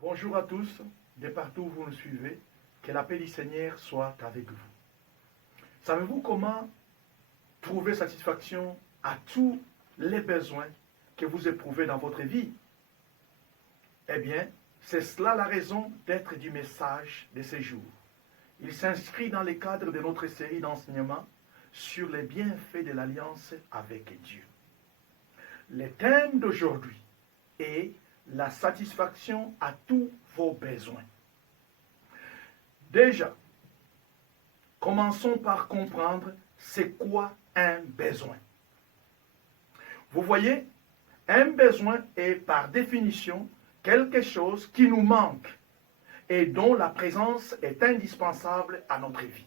Bonjour à tous, de partout où vous nous suivez, que la paix du Seigneur soit avec vous. Savez-vous comment trouver satisfaction à tous les besoins que vous éprouvez dans votre vie? Eh bien, c'est cela la raison d'être du message de ce jour. Il s'inscrit dans le cadre de notre série d'enseignements sur les bienfaits de l'alliance avec Dieu. Le thème d'aujourd'hui est la satisfaction à tous vos besoins. Déjà, commençons par comprendre c'est quoi un besoin. Vous voyez, un besoin est par définition quelque chose qui nous manque et dont la présence est indispensable à notre vie.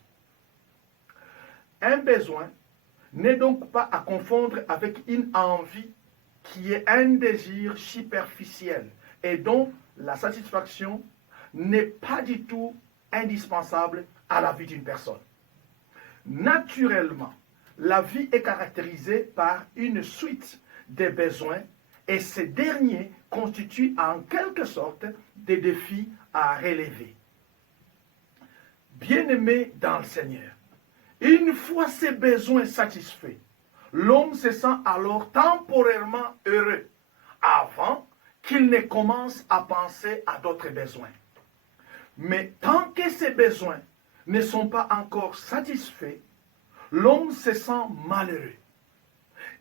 Un besoin n'est donc pas à confondre avec une envie qui est un désir superficiel et dont la satisfaction n'est pas du tout indispensable à la vie d'une personne. Naturellement, la vie est caractérisée par une suite de besoins et ces derniers constituent en quelque sorte des défis à relever. Bien-aimé dans le Seigneur, une fois ces besoins satisfaits, l'homme se sent alors temporairement heureux avant qu'il ne commence à penser à d'autres besoins. Mais tant que ces besoins ne sont pas encore satisfaits, l'homme se sent malheureux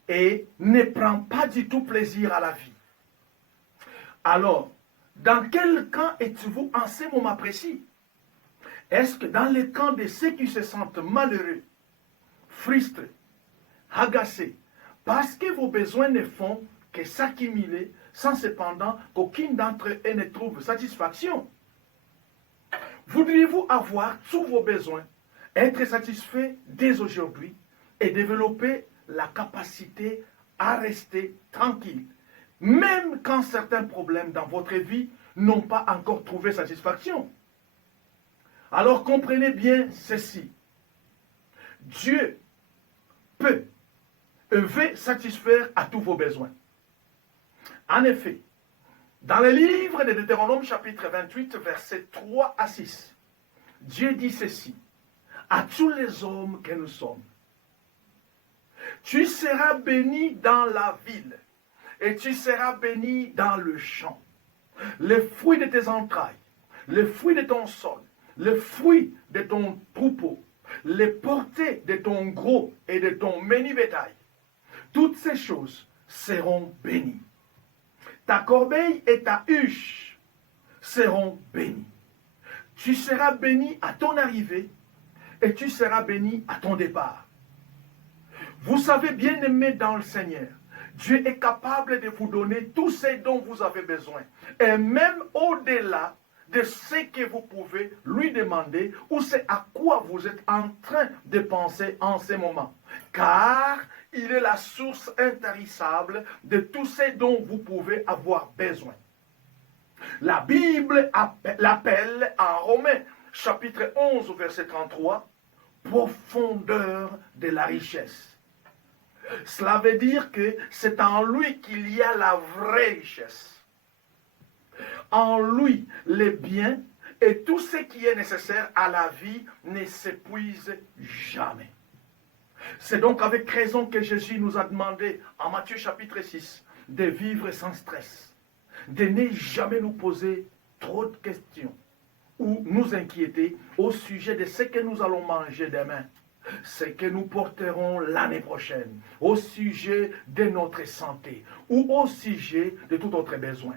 et ne prend pas du tout plaisir à la vie. Alors, dans quel camp êtes-vous en ce moment précis? Est-ce que dans le camp de ceux qui se sentent malheureux, frustrés, agacés, parce que vos besoins ne font que s'accumuler sans cependant qu'aucune d'entre eux ne trouve satisfaction? Voudriez-vous avoir tous vos besoins, être satisfait dès aujourd'hui et développer la capacité à rester tranquille, même quand certains problèmes dans votre vie n'ont pas encore trouvé satisfaction? Alors comprenez bien ceci. Dieu peut et veut satisfaire à tous vos besoins. En effet, dans le livre de Deutéronome chapitre 28, versets 3 à 6, Dieu dit ceci à tous les hommes que nous sommes. Tu seras béni dans la ville et tu seras béni dans le champ. Les fruits de tes entrailles, les fruits de ton sol, les fruits de ton troupeau, les portées de ton gros et de ton menu bétail, toutes ces choses seront bénies. Ta corbeille et ta huche seront bénies. Tu seras béni à ton arrivée et tu seras béni à ton départ. Vous savez, bien-aimés dans le Seigneur, Dieu est capable de vous donner tout ce dont vous avez besoin. Et même au-delà de ce que vous pouvez lui demander ou c'est à quoi vous êtes en train de penser en ce moment. Car il est la source intarissable de tout ce dont vous pouvez avoir besoin. La Bible l'appelle en Romains chapitre 11 verset 33 profondeur de la richesse. Cela veut dire que c'est en lui qu'il y a la vraie richesse. En lui, les biens et tout ce qui est nécessaire à la vie ne s'épuisent jamais. C'est donc avec raison que Jésus nous a demandé en Matthieu chapitre 6 de vivre sans stress, de ne jamais nous poser trop de questions ou nous inquiéter au sujet de ce que nous allons manger demain, ce que nous porterons l'année prochaine, au sujet de notre santé ou au sujet de tout autre besoin.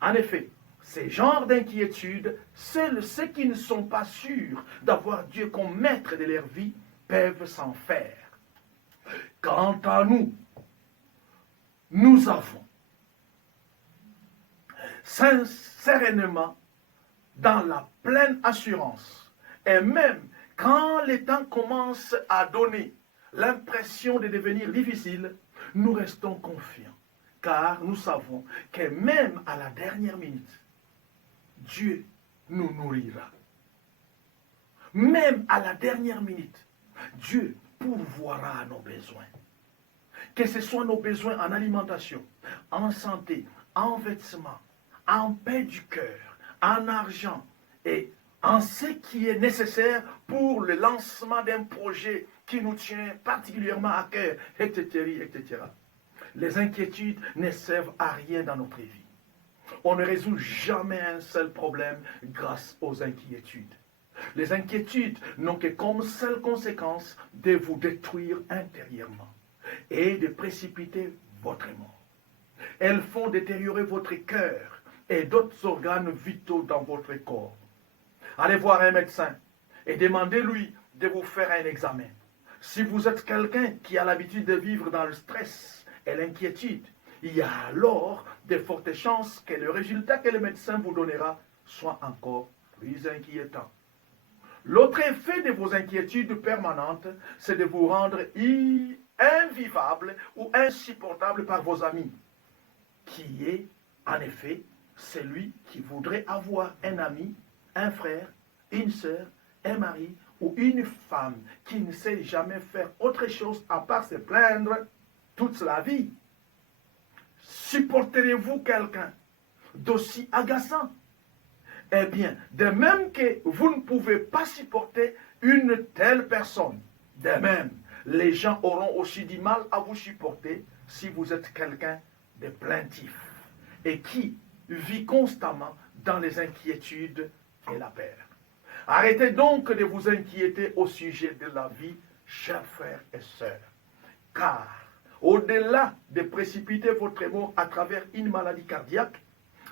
En effet, ces genres d'inquiétudes, seuls ceux qui ne sont pas sûrs d'avoir Dieu comme maître de leur vie peuvent s'en faire. Quant à nous, nous avons sereinement, dans la pleine assurance, et même quand les temps commencent à donner l'impression de devenir difficile, nous restons confiants, car nous savons que même à la dernière minute, Dieu nous nourrira. même à la dernière minute, Dieu pourvoira à nos besoins. Que ce soit nos besoins en alimentation, en santé, en vêtements, en paix du cœur, en argent et en ce qui est nécessaire pour le lancement d'un projet qui nous tient particulièrement à cœur, etc., etc. Les inquiétudes ne servent à rien dans notre vie. On ne résout jamais un seul problème grâce aux inquiétudes. Les inquiétudes n'ont que comme seule conséquence de vous détruire intérieurement et de précipiter votre mort. Elles font détériorer votre cœur et d'autres organes vitaux dans votre corps. Allez voir un médecin et demandez-lui de vous faire un examen. Si vous êtes quelqu'un qui a l'habitude de vivre dans le stress et l'inquiétude, il y a alors de fortes chances que le résultat que le médecin vous donnera soit encore plus inquiétant. L'autre effet de vos inquiétudes permanentes, c'est de vous rendre invivable ou insupportable par vos amis, qui est en effet celui qui voudrait avoir un ami, un frère, une sœur, un mari ou une femme qui ne sait jamais faire autre chose à part se plaindre toute la vie. Supporterez-vous quelqu'un d'aussi agaçant? Eh bien, de même que vous ne pouvez pas supporter une telle personne, de même, les gens auront aussi du mal à vous supporter si vous êtes quelqu'un de plaintif et qui vit constamment dans les inquiétudes et la peur. Arrêtez donc de vous inquiéter au sujet de la vie, chers frères et sœurs, car au-delà de précipiter votre mort à travers une maladie cardiaque,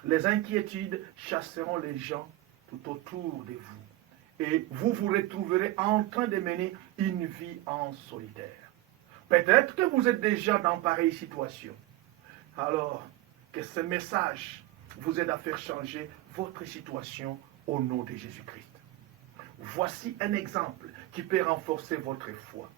les inquiétudes chasseront les gens tout autour de vous et vous vous retrouverez en train de mener une vie en solitaire. Peut-être que vous êtes déjà dans pareille situation. Alors, que ce message vous aide à faire changer votre situation au nom de Jésus-Christ. Voici un exemple qui peut renforcer votre foi.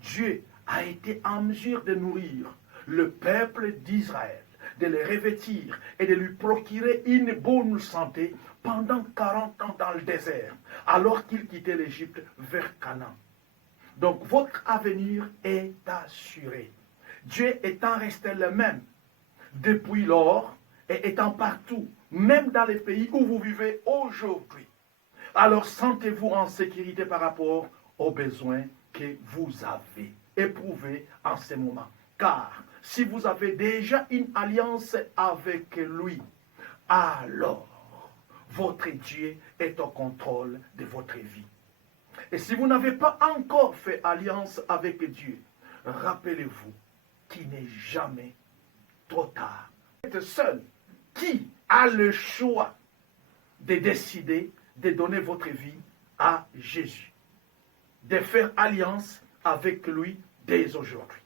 Dieu a été en mesure de nourrir le peuple d'Israël, de le revêtir et de lui procurer une bonne santé pendant 40 ans dans le désert, alors qu'il quittait l'Égypte vers Canaan. Donc votre avenir est assuré. Dieu étant resté le même depuis lors et étant partout, même dans les pays où vous vivez aujourd'hui. Alors sentez-vous en sécurité par rapport aux besoins que vous avez éprouvés en ce moment. Car si vous avez déjà une alliance avec lui, alors votre Dieu est au contrôle de votre vie. Et si vous n'avez pas encore fait alliance avec Dieu, rappelez-vous qu'il n'est jamais trop tard. Vous êtes seul qui a le choix de décider de donner votre vie à Jésus, de faire alliance avec lui dès aujourd'hui.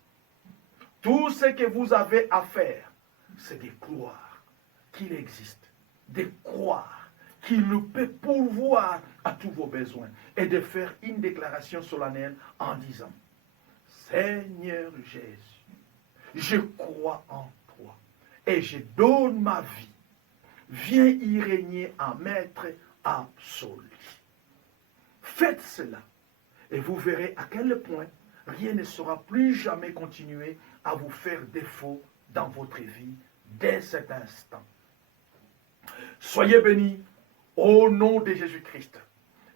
Tout ce que vous avez à faire, c'est de croire qu'il existe, de croire qu'il nous peut pourvoir à tous vos besoins et de faire une déclaration solennelle en disant: Seigneur Jésus, je crois en toi et je donne ma vie. Viens y régner en maître absolu. Faites cela et vous verrez à quel point rien ne sera plus jamais continuer à vous faire défaut dans votre vie dès cet instant. Soyez bénis au nom de Jésus-Christ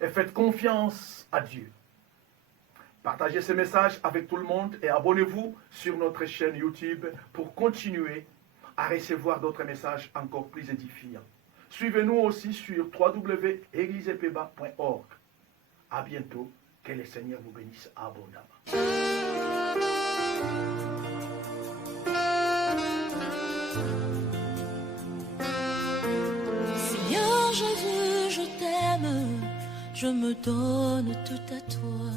et faites confiance à Dieu. Partagez ce message avec tout le monde et abonnez-vous sur notre chaîne YouTube pour continuer à recevoir d'autres messages encore plus édifiants. Suivez-nous aussi sur www.eglisepeba.org. À bientôt. Que le Seigneur vous bénisse abondamment. Seigneur Jésus, je t'aime, je me donne tout à toi.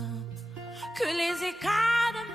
Que les écarts de